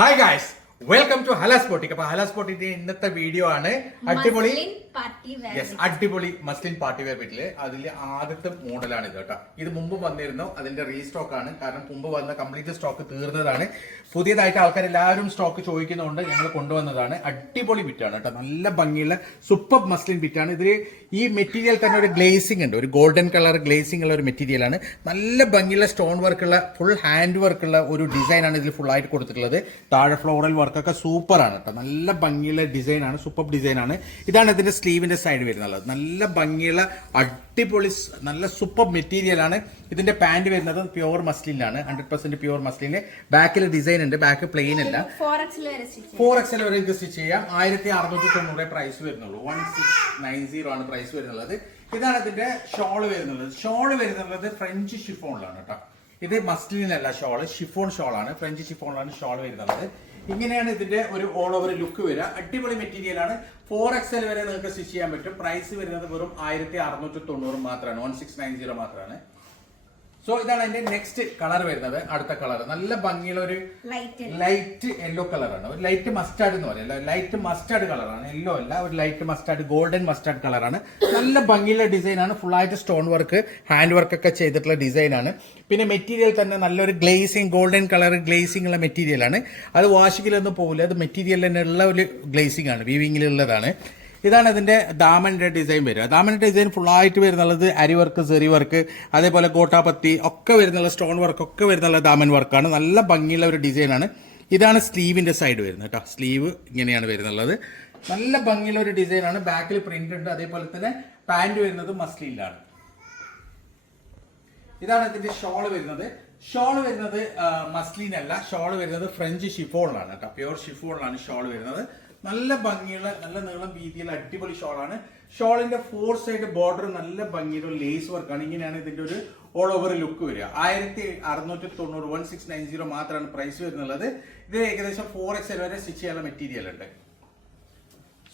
Hi guys, welcome to Hala's പോട്ടിക് അപ്പൊ ഹലാസ് പോട്ടിന്റെ ഇന്നത്തെ video ആണ്. അടിപൊളി. യെസ് അടിപൊളി മസ്ലിൻ പാർട്ടി വെയർ വീട്ടിൽ. അതിൽ ആദ്യത്തെ മോഡലാണ് ഇത് കേട്ടോ. ഇത് മുമ്പ് വന്നിരുന്നു. അതിന്റെ റീസ്റ്റോക്ക് ആണ്. കാരണം മുമ്പ് വന്ന കംപ്ലീറ്റ് സ്റ്റോക്ക് തീർന്നതാണ്. പുതിയതായിട്ട് ആൾക്കാർ എല്ലാവരും സ്റ്റോക്ക് ചോദിക്കുന്നതുകൊണ്ട് ഞങ്ങൾ കൊണ്ടുവന്നതാണ്. അടിപൊളി ബിറ്റാണ് കേട്ടോ. നല്ല ഭംഗിയുള്ള സൂപ്പർ മസ്ലിൻ ബിറ്റാണ് ഇതിൽ ഈ മെറ്റീരിയൽ തന്നെ ഒരു ഗ്ലേസിംഗ് ഉണ്ട്. ഒരു ഗോൾഡൻ കളർ ഗ്ലേസിംഗ് ഉള്ള ഒരു മെറ്റീരിയൽ ആണ്. നല്ല ഭംഗിയുള്ള സ്റ്റോൺ വർക്കുള്ള ഫുൾ ഹാൻഡ് വർക്കുള്ള ഒരു ഡിസൈൻ ആണ് ഇതിൽ ഫുൾ ആയിട്ട് കൊടുത്തിട്ടുള്ളത്. താഴെ ഫ്ലോറൽ വർക്കൊക്കെ സൂപ്പർ ആണ് കേട്ടോ. നല്ല ഭംഗിയുള്ള ഡിസൈനാണ് ആണ് സൂപ്പർ ഡിസൈൻ ആണ് ഇതാണ് ഇതിന്റെ സ്ലീവിന്റെ സൈഡ് വരുന്നത് നല്ല ഭംഗിയുള്ള അടിപൊളി നല്ല സൂപ്പർ മെറ്റീരിയൽ ആണ്. ഇതിന്റെ പാന്റ് വരുന്നത് പ്യുവർ മസ്ലിനാണ് ഹൺഡ്രഡ് പെർസെന്റ് പ്യുവർ മസ്ലിന് ബാക്കിൽ ഡിസൈൻ ഉണ്ട് ബാക്ക് പ്ലെയിൻ അല്ല. ഫോർ എക്സിൽ വരെ നിങ്ങൾക്ക് സ്റ്റിച്ച് ചെയ്യാം ആയിരത്തി അറുന്നൂറ്റി തൊണ്ണൂറ് പ്രൈസ് വരുന്നുള്ളൂ. വൺ സിക്സ് നയൻ സീറോ ആണ് പ്രൈസ് വരുന്നുള്ളത്. ഇതാണ് ഇതിന്റെ ഷോൾ വരുന്നത് ഷോൾ വരുന്നത് ഫ്രഞ്ച് ഷിഫോണിലാണ് കേട്ടോ. ഇത് മസ്ലിനല്ല ഷോൾ ഷിഫോൺ ഷോളാണ് ഫ്രഞ്ച് ഷിഫോണിലാണ് ഷോൾ വരുന്നത് ഇങ്ങനെയാണ് ഇതിന്റെ ഒരു ഓൾ ഓവർ ലുക്ക് വരിക. അടിപൊളി മെറ്റീരിയൽ ആണ്. ഫോർ എക്സൽ വരെ നിങ്ങൾക്ക് സ്റ്റിച്ച് ചെയ്യാൻ പറ്റും. പ്രൈസ് വരുന്നത് വെറും ആയിരത്തി അറുന്നൂറ്റി തൊണ്ണൂറ് മാത്രമാണ്. വൺ സിക്സ് നയൻ സീറോ മാത്രമാണ്. സോ ഇതാണ് അതിന്റെ നെക്സ്റ്റ് കളർ വരുന്നത്. അടുത്ത കളർ നല്ല ഭംഗിയുള്ള ഒരു ലൈറ്റ് യെല്ലോ കളറാണ് ഒരു ലൈറ്റ് മസ്റ്റാർഡ് എന്ന് പറയാം. ലൈറ്റ് മസ്റ്റാർഡ് കളറാണ് യെല്ലോ അല്ല ഒരു ലൈറ്റ് മസ്റ്റാർഡ് ഗോൾഡൻ മസ്റ്റാർഡ് കളറാണ് നല്ല ഭംഗിയുള്ള ഡിസൈൻ ആണ്. ഫുൾ ആയിട്ട് സ്റ്റോൺ വർക്ക് ഹാൻഡ് വർക്ക് ഒക്കെ ചെയ്തിട്ടുള്ള ഡിസൈൻ ആണ്. പിന്നെ മെറ്റീരിയൽ തന്നെ നല്ലൊരു ഗ്ലേസിങ് ഗോൾഡൻ കളർ ഗ്ലേസിംഗ് ഉള്ള മെറ്റീരിയൽ ആണ്. അത് വാഷിങ്ങിലൊന്നും പോകില്ല അത് മെറ്റീരിയൽ തന്നെ ഉള്ള ഒരു ഗ്ലേസിംഗ് ആണ്. വീവിങ്ങിലുള്ളതാണ് ഇതാണ് ഇതിന്റെ ദാമന്റെ ഡിസൈൻ വരിക. ദാമന്റെ ഡിസൈൻ ഫുൾ ആയിട്ട് വരുന്നുള്ളത് അരി വർക്ക് സെറി വർക്ക് അതേപോലെ കോട്ടാപ്പത്തി ഒക്കെ വരുന്നുള്ള സ്റ്റോൺ വർക്ക് ഒക്കെ വരുന്നുള്ള ദാമൻ വർക്കാണ് നല്ല ഭംഗിയുള്ള ഒരു ഡിസൈനാണ് ഇതാണ് സ്ലീവിന്റെ സൈഡ് വരുന്നത് കേട്ടോ. സ്ലീവ് ഇങ്ങനെയാണ് വരുന്നുള്ളത്. നല്ല ഭംഗിയുള്ള ഒരു ഡിസൈനാണ് ബാക്കിൽ പ്രിന്റ് ഉണ്ട്. അതേപോലെ തന്നെ പാന്റ് വരുന്നത് മസ്ലിനിലാണ് ഇതാണ് ഇതിന്റെ ഷോൾ വരുന്നത്. ഷോൾ വരുന്നത് മസ്ലിനല്ല ഷോൾ വരുന്നത് ഫ്രഞ്ച് ഷിഫോണിലാണ് കേട്ടോ. പ്യുവർ ഷിഫോണിലാണ് ഷോൾ വരുന്നത്. നല്ല ഭംഗിയുള്ള നല്ല നീളം വീതിയുള്ള അടിപൊളി ഷോളാണ് ഷോളിന്റെ ഫോർ സൈഡ് ബോർഡർ നല്ല ഭംഗിയുള്ള ലേസ് വർക്കാണ് ഇങ്ങനെയാണ് ഇതിന്റെ ഒരു ഓൾ ഓവർ ലുക്ക് വരിക. ആയിരത്തി അറുന്നൂറ്റി തൊണ്ണൂറ് വൺ സിക്സ് നയൻ സീറോ മാത്രമാണ് പ്രൈസ് വരുന്നുള്ളത് ഇത് ഏകദേശം ഫോർ എക്സ് എൽ വരെ സ്റ്റിച്ച് ചെയ്യാനുള്ള മെറ്റീരിയൽ ഉണ്ട്.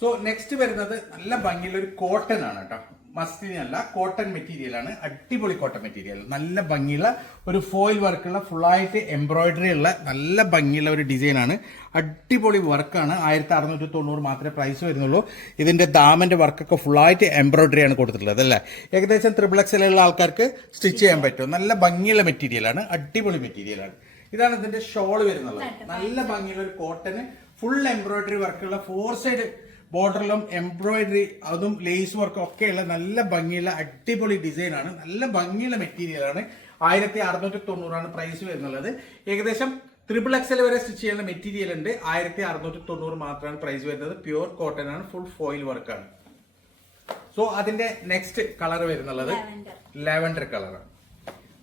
സോ നെക്സ്റ്റ് വരുന്നത് നല്ല ഭംഗിയുള്ള ഒരു കോട്ടൺ ആണ് കേട്ടോ. മസ്ലിൻ അല്ല കോട്ടൺ മെറ്റീരിയൽ ആണ്. അടിപൊളി കോട്ടൺ മെറ്റീരിയൽ നല്ല ഭംഗിയുള്ള ഒരു ഫോയിൽ വർക്കുള്ള ഫുള്ളായിട്ട് എംബ്രോയിഡറി ഉള്ള നല്ല ഭംഗിയുള്ള ഒരു ഡിസൈൻ ആണ്. അടിപൊളി വർക്കാണ് ആയിരത്തി അറുന്നൂറ്റി തൊണ്ണൂറ് മാത്രമേ പ്രൈസ് വരുന്നുള്ളൂ. ഇതിന്റെ ദാമന്റെ വർക്കൊക്കെ ഫുള്ളായിട്ട് എംബ്രോയിഡറി ആണ് കൊടുത്തിട്ടുള്ളത് അല്ലേ? ഏകദേശം ത്രിബിൾ ഉള്ള ആൾക്കാർക്ക് സ്റ്റിച്ച് ചെയ്യാൻ പറ്റും. നല്ല ഭംഗിയുള്ള മെറ്റീരിയൽ ആണ്. അടിപൊളി മെറ്റീരിയലാണ് ഇതാണ് ഇതിന്റെ ഷോൾ വരുന്നത് നല്ല ഭംഗിയുള്ള ഒരു കോട്ടന് ഫുൾ എംബ്രോയിഡറി വർക്കുള്ള ഫോർ സൈഡ് ബോർഡറിലും എംബ്രോയിഡറി അതും ലേസ് വർക്കും ഒക്കെയുള്ള നല്ല ഭംഗിയുള്ള അടിപൊളി ഡിസൈൻ ആണ്. നല്ല ഭംഗിയുള്ള മെറ്റീരിയൽ ആണ്. ആയിരത്തി അറുന്നൂറ്റി തൊണ്ണൂറാണ് പ്രൈസ് വരുന്നുള്ളത്. ഏകദേശം ട്രിപ്പിൾ എക്സൽ വരെ സ്റ്റിച്ച് ചെയ്യുന്ന മെറ്റീരിയൽ ഉണ്ട്. ആയിരത്തി അറുന്നൂറ്റി തൊണ്ണൂറ് മാത്രമാണ് പ്രൈസ് വരുന്നത്. പ്യുവർ കോട്ടൺ ആണ്. ഫുൾ ഫോയിൽ വർക്കാണ് സോ അതിന്റെ നെക്സ്റ്റ് കളർ വരുന്നുള്ളത് ലെവൻഡർ കളറാണ്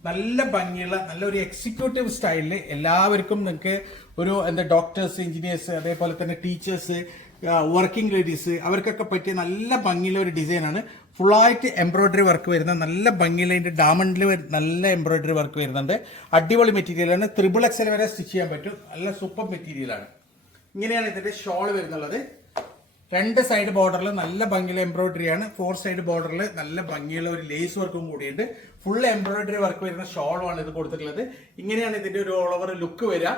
നല്ല ഭംഗിയുള്ള നല്ലൊരു എക്സിക്യൂട്ടീവ് സ്റ്റൈലിൽ എല്ലാവർക്കും നിങ്ങൾക്ക് ഒരു എന്താ ഡോക്ടേഴ്സ് എഞ്ചിനീയേഴ്സ് അതേപോലെ തന്നെ ടീച്ചേഴ്സ് വർക്കിംഗ് ലേഡീസ് അവർക്കൊക്കെ പറ്റിയ നല്ല ഭംഗിയുള്ള ഒരു ഡിസൈനാണ് ഫുള്ളായിട്ട് എംബ്രോയ്ഡറി വർക്ക് വരുന്ന നല്ല ഭംഗിയുള്ള അതിന്റെ ഡാമണ്ടിൽ നല്ല എംബ്രോയ്ഡറി വർക്ക് വരുന്നുണ്ട്. അടിപൊളി മെറ്റീരിയലാണ് ത്രിബിൾ എക്സൽ വരെ സ്റ്റിച്ച് ചെയ്യാൻ പറ്റും. നല്ല സൂപ്പർ മെറ്റീരിയലാണ് ഇങ്ങനെയാണ് ഇതിന്റെ ഷോൾ വരുന്നുള്ളത്. രണ്ട് സൈഡ് ബോർഡറിൽ നല്ല ഭംഗിയുള്ള എംബ്രോയിഡറി ആണ്. ഫോർ സൈഡ് ബോർഡറിൽ നല്ല ഭംഗിയുള്ള ഒരു ലേസ് വർക്കും കൂടിയുണ്ട്. ഫുൾ എംബ്രോയിഡറി വർക്ക് വരുന്ന ഷോളുമാണ് ഇത് കൊടുത്തിട്ടുള്ളത്. ഇങ്ങനെയാണ് ഇതിന്റെ ഒരു ഓൾ ഓവർ ലുക്ക് വരിക.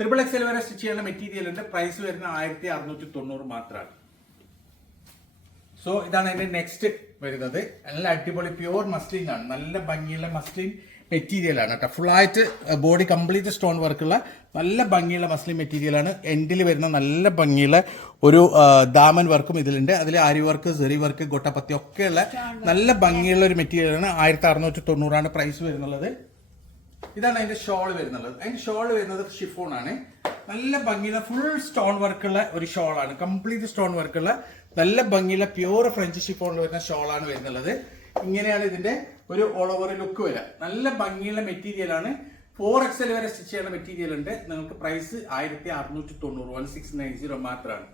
ട്രിപ്പിൾ എക്സൽ വരെ സ്റ്റിച്ച് ചെയ്യുന്ന മെറ്റീരിയലിന്റെ പ്രൈസ് വരുന്ന ആയിരത്തി അറുന്നൂറ്റി തൊണ്ണൂറ് മാത്രമാണ് സോ ഇതാണ് അതിന്റെ നെക്സ്റ്റ് വരുന്നത്. നല്ല അടിപൊളി പ്യുവർ മസ്ലിൻ ആണ്. നല്ല ഭംഗിയുള്ള മസ്ലിൻ മെറ്റീരിയലാണ് കേട്ടോ. ഫുൾ ആയിട്ട് ബോഡി കംപ്ലീറ്റ് സ്റ്റോൺ വർക്കുള്ള നല്ല ഭംഗിയുള്ള മസ്ലിൻ മെറ്റീരിയലാണ് എൻഡിൽ വരുന്ന നല്ല ഭംഗിയുള്ള ഒരു ദാമൻ വർക്കും ഇതിലുണ്ട്. അതിൽ ആരി വർക്ക് സെറി വർക്ക് ഗൊട്ടപ്പത്തി ഒക്കെയുള്ള നല്ല ഭംഗിയുള്ള ഒരു മെറ്റീരിയൽ ആണ്. ആയിരത്തി അറുന്നൂറ്റി തൊണ്ണൂറാണ് പ്രൈസ് വരുന്നുള്ളത്. ഇതാണ് അതിന്റെ ഷോൾ വരുന്നുള്ളത്. അതിന്റെ ഷോൾ വരുന്നത് ഷിഫോൺ ആണ്. നല്ല ഭംഗിയുള്ള ഫുൾ സ്റ്റോൺ വർക്കുള്ള ഒരു ഷോൾ ആണ്. കംപ്ലീറ്റ് സ്റ്റോൺ വർക്കുള്ള നല്ല ഭംഗിയുള്ള പ്യൂർ ഫ്രഞ്ച് ഷിഫോണിൽ വരുന്ന ഷോൾ ആണ് വരുന്നുള്ളത്. ഇങ്ങനെയാണ് ഇതിന്റെ ഒരു ഓൾ ഓവർ ലുക്ക് വരിക നല്ല ഭംഗിയുള്ള മെറ്റീരിയൽ ആണ്. ഫോർ എക്സൽ വരെ സ്റ്റിച്ച് ചെയ്യുന്ന മെറ്റീരിയൽ ഉണ്ട്. നിങ്ങൾക്ക് പ്രൈസ് ആയിരത്തി അറുന്നൂറ്റി തൊണ്ണൂറ് വൺ സിക്സ് നയൻ സീറോ മാത്രമാണ്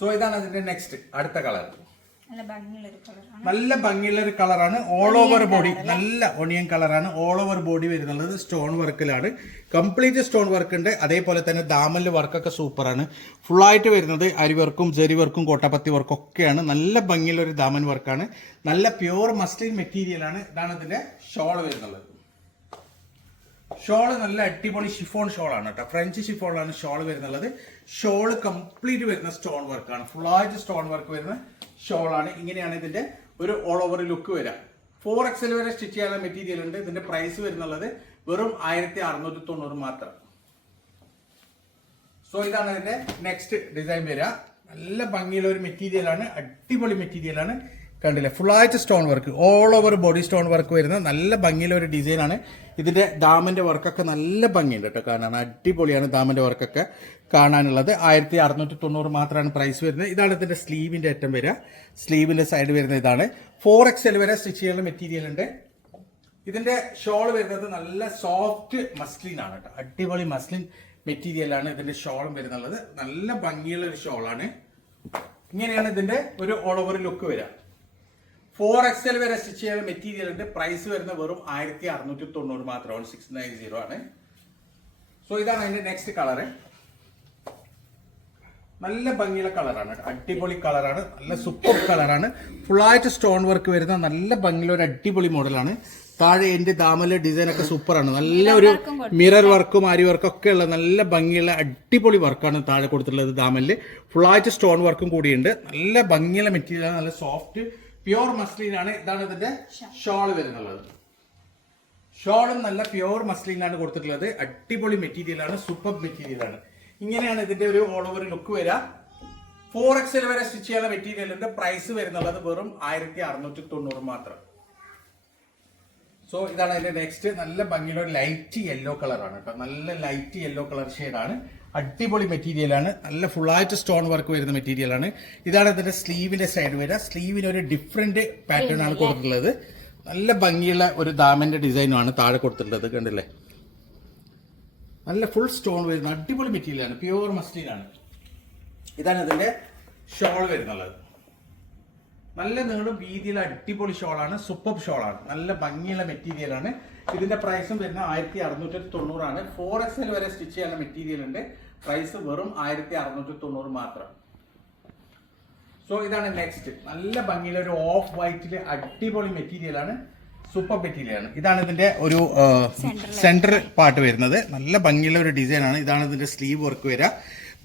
സോ ഇതാണ് അതിന്റെ നെക്സ്റ്റ് അടുത്ത കളർ നല്ല ഭംഗിയുള്ള ഒരു കളറാണ്. ഓൾ ഓവർ ബോഡി നല്ല ഒണിയൻ കളറാണ്. ഓൾ ഓവർ ബോഡി വരുന്നുള്ളത് സ്റ്റോൺ വർക്കിലാണ് കംപ്ലീറ്റ് സ്റ്റോൺ വർക്ക് ഉണ്ട്. അതേപോലെ തന്നെ ദാമൽ വർക്കൊക്കെ സൂപ്പറാണ് ഫുള്ളായിട്ട് വരുന്നത് അരി വർക്കും ജരി വർക്കും കോട്ടപ്പത്തി വർക്കും ഒക്കെയാണ്. നല്ല ഭംഗിയുള്ള ഒരു ദാമൻ വർക്കാണ് നല്ല പ്യുവർ മസ്ലിൻ മെറ്റീരിയൽ ആണ്. ഇതാണ് ഇതിന്റെ ഷോൾ വരുന്നുള്ളത്. ഷോൾ നല്ല അടിപൊളി ഷിഫോൺ ഷോളാണ് കേട്ടോ. ഫ്രഞ്ച് ഷിഫോണിലാണ് ഷോൾ വരുന്നുള്ളത്. ഷോൾ കംപ്ലീറ്റ് വരുന്ന സ്റ്റോൺ വർക്കാണ് ആയിട്ട് സ്റ്റോൺ വർക്ക് വരുന്ന ഷോളാണ്. ഇങ്ങനെയാണ് ഇതിന്റെ ഒരു ഓൾ ഓവർ ലുക്ക് വരിക. ഫോർ എക്സൽ വരെ സ്റ്റിച്ച് ചെയ്യാനുള്ള മെറ്റീരിയൽ ഉണ്ട്. ഇതിന്റെ പ്രൈസ് വരുന്നുള്ളത് വെറും ആയിരത്തി അറുന്നൂറ്റി തൊണ്ണൂറ് മാത്രം. സോ ഇതാണ് ഇതിന്റെ നെക്സ്റ്റ് ഡിസൈൻ വരിക. നല്ല ഭംഗിയുള്ള ഒരു മെറ്റീരിയലാണ് അടിപൊളി മെറ്റീരിയൽ ആണ്. കണ്ടില്ലേ? ഫുള്ളായിട്ട് stone work all over body stone work വരുന്ന നല്ല ഭംഗിയിലെ ഒരു ഡിസൈനാണ് ആണ്. ഇതിന്റെ ദാമന്റെ വർക്കൊക്കെ നല്ല ഭംഗിയുണ്ട് കേട്ടോ കാണാൻ. അടിപൊളിയാണ് ദാമിന്റെ വർക്കൊക്കെ കാണാനുള്ളത്. ആയിരത്തി അറുന്നൂറ്റി തൊണ്ണൂറ് മാത്രമാണ് പ്രൈസ് വരുന്നത്. ഇതാണ് ഇതിന്റെ സ്ലീവിന്റെ അറ്റം വരിക. സ്ലീവിന്റെ സൈഡ് വരുന്ന ഇതാണ്. ഫോർ എക്സ് വരെ സ്റ്റിച്ച് ചെയ്യുന്ന മെറ്റീരിയൽ ഉണ്ട്. ഇതിന്റെ ഷോൾ വരുന്നത് നല്ല സോഫ്റ്റ് മസ്ലിൻ ആണ് കേട്ടോ. അടിപൊളി മസ്ലിൻ മെറ്റീരിയലാണ് ഇതിന്റെ ഷോളും വരുന്നുള്ളത് നല്ല ഭംഗിയുള്ള ഒരു ഷോളാണ് ഇങ്ങനെയാണ് ഇതിന്റെ ഒരു ഓൾ ഓവർ ലുക്ക് വരിക. ഫോർ എക്സ് എൽ വരെ സ്റ്റിച്ച് ചെയ്യുന്ന മെറ്റീരിയൽ ഉണ്ട്. പ്രൈസ് വരുന്നത് വെറും ആയിരത്തി അറുന്നൂറ്റി തൊണ്ണൂറ് മാത്രമാണ് സിക്സ് നയൻ സീറോ ആണ്. സോ ഇതാണ് അതിന്റെ നെക്സ്റ്റ് കളറ് നല്ല ഭംഗിയുള്ള കളറാണ് അടിപൊളി കളറാണ് നല്ല സൂപ്പർ കളറാണ് ഫുള്ളായിട്ട് സ്റ്റോൺ വർക്ക് വരുന്ന നല്ല ഭംഗിയുള്ള ഒരു അടിപൊളി മോഡലാണ് താഴെ എന്റെ ദാമല ഡിസൈൻ ഒക്കെ സൂപ്പറാണ് നല്ല ഒരു മിറർ വർക്കും അരി വർക്കും ഒക്കെ ഉള്ള നല്ല ഭംഗിയുള്ള അടിപൊളി വർക്കാണ് താഴെ കൊടുത്തിട്ടുള്ളത് ദാമലിൽ ഫുള്ളായിട്ട് സ്റ്റോൺ വർക്കും കൂടിയുണ്ട്. നല്ല ഭംഗിയുള്ള മെറ്റീരിയൽ നല്ല സോഫ്റ്റ് പ്യുവർ ആണ് ഇതാണ് ഇതിന്റെ ഷോൾ വരുന്നുള്ളത്. ഷോളും നല്ല പ്യുവർ ആണ് കൊടുത്തിട്ടുള്ളത്. അടിപൊളി മെറ്റീരിയൽ ആണ് സൂപ്പർ മെറ്റീരിയൽ ആണ്. ഇങ്ങനെയാണ് ഇതിന്റെ ഒരു ഓൾ ഓവർ ലുക്ക് വരിക ഫോർ എക്സൽ വരെ സ്റ്റിച്ച് ചെയ്യുന്ന മെറ്റീരിയലിന്റെ പ്രൈസ് വരുന്നുള്ളത് വെറും ആയിരത്തി അറുന്നൂറ്റി തൊണ്ണൂറ് മാത്രം. സോ ഇതാണ് അതിന്റെ നെക്സ്റ്റ് നല്ല ഭംഗിയുള്ള ലൈറ്റ് യെല്ലോ കളറാണ് കേട്ടോ നല്ല ലൈറ്റ് യെല്ലോ കളർ ഷെയ്ഡാണ് അടിപൊളി മെറ്റീരിയലാണ് നല്ല ഫുള്ളായിട്ട് സ്റ്റോൺ വർക്ക് വരുന്ന മെറ്റീരിയലാണ് ഇതാണ് ഇതിന്റെ സ്ലീവിന്റെ സൈഡ് വരിക സ്ലീവിന് ഒരു ഡിഫറെന്റ് പാറ്റേൺ ആണ് കൊടുത്തിട്ടുള്ളത്. നല്ല ഭംഗിയുള്ള ഒരു ദാമന്റെ ഡിസൈനുമാണ് താഴെ കൊടുത്തിട്ടുള്ളത്. കണ്ടില്ലേ? നല്ല ഫുൾ സ്റ്റോൺ വരുന്ന അടിപൊളി മെറ്റീരിയലാണ് പ്യുവർ മസ്റ്റീൻ ആണ്. ഇതാണ് ഇതിന്റെ ഷോൾ വരുന്നുള്ളത്. നല്ല നീളും വീതിയുള്ള അടിപൊളി ഷോളാണ് സൂപ്പർ ഷോളാണ് നല്ല ഭംഗിയുള്ള മെറ്റീരിയലാണ് ഇതിന്റെ പ്രൈസും വരുന്ന ആയിരത്തി അറുന്നൂറ്റി തൊണ്ണൂറാണ് ഫോർ എക്സ് എൽ വരെ സ്റ്റിച്ച് ചെയ്യുന്ന മെറ്റീരിയൽ ഉണ്ട്. പ്രൈസ് വെറും ആയിരത്തി അറുന്നൂറ്റി തൊണ്ണൂറ് മാത്രം. സോ ഇതാണ് നെക്സ്റ്റ് നല്ല ഭംഗിയുള്ള ഒരു ഓഫ് വൈറ്റിൽ അടിപൊളി മെറ്റീരിയലാണ് സൂപ്പർ മെറ്റീരിയൽ ആണ്. ഇതാണ് ഇതിന്റെ ഒരു സെന്റർ പാർട്ട് വരുന്നത്. നല്ല ഭംഗിയുള്ള ഒരു ഡിസൈൻ ആണ്. ഇതാണ് ഇതിന്റെ സ്ലീവ് വർക്ക് വരിക.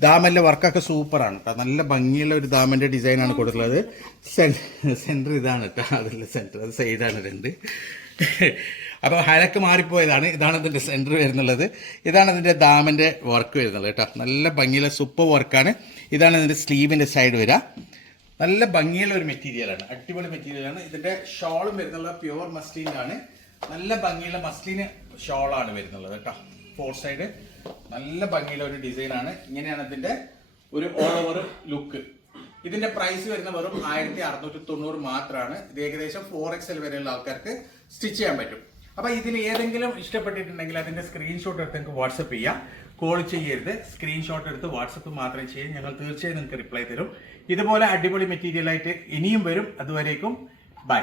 ദാമന്റെ വർക്കൊക്കെ സൂപ്പർ ആണ് കേട്ടോ നല്ല ഭംഗിയുള്ള ഒരു ദാമന്റെ ഡിസൈനാണ് ആണ് കൊടുത്തിട്ടുള്ളത്. സെന്റർ ഇതാണ് കേട്ടോ അതല്ല സെന്റർ അത് സൈഡാണ് രണ്ട്. അപ്പോൾ ഹരക്ക് മാറിപ്പോയതാണ്. ഇതാണ് അതിന്റെ സെന്റർ വരുന്നുള്ളത്. ഇതാണ് അതിന്റെ ദാമന്റെ വർക്ക് വരുന്നത് കേട്ടോ നല്ല ഭംഗിയുള്ള സൂപ്പർ വർക്കാണ് ഇതാണ് ഇതിന്റെ സ്ലീവിന്റെ സൈഡ് വരിക. നല്ല ഭംഗിയുള്ള ഒരു മെറ്റീരിയലാണ് അടിപൊളി മെറ്റീരിയലാണ് ഇതിന്റെ ഷോളും വരുന്നുള്ളത് പ്യുവർ മസ്ലിനാണ് നല്ല ഭംഗിയുള്ള മസ്ലിന് ഷോളാണ് വരുന്നുള്ളത് കേട്ടോ ഫോർ സൈഡ് നല്ല ഭംഗിയുള്ള ഒരു ഡിസൈനാണ്. ഇങ്ങനെയാണ് ഇതിന്റെ ഒരു ഓൾ ഓവർ ലുക്ക് ഇതിന്റെ പ്രൈസ് വരുന്ന വെറും ആയിരത്തി അറുന്നൂറ്റി തൊണ്ണൂറ് മാത്രമാണ് ഇത് ഏകദേശം ഫോർ എക്സ് എൽ വരെയുള്ള ആൾക്കാർക്ക് സ്റ്റിച്ച് ചെയ്യാൻ പറ്റും. അപ്പൊ ഇതിൽ ഏതെങ്കിലും ഇഷ്ടപ്പെട്ടിട്ടുണ്ടെങ്കിൽ അതിന്റെ സ്ക്രീൻഷോട്ട് എടുത്ത് നിങ്ങൾക്ക് വാട്സപ്പ് ചെയ്യാം. കോൾ ചെയ്യരുത്. സ്ക്രീൻഷോട്ട് എടുത്ത് വാട്സപ്പ് മാത്രമേ ചെയ്യൂ ഞങ്ങൾ തീർച്ചയായും നിങ്ങൾക്ക് റിപ്ലൈ തരും. ഇതുപോലെ അടിപൊളി മെറ്റീരിയൽ ആയിട്ട് ഇനിയും വരും. അതുവരേക്കും ബൈ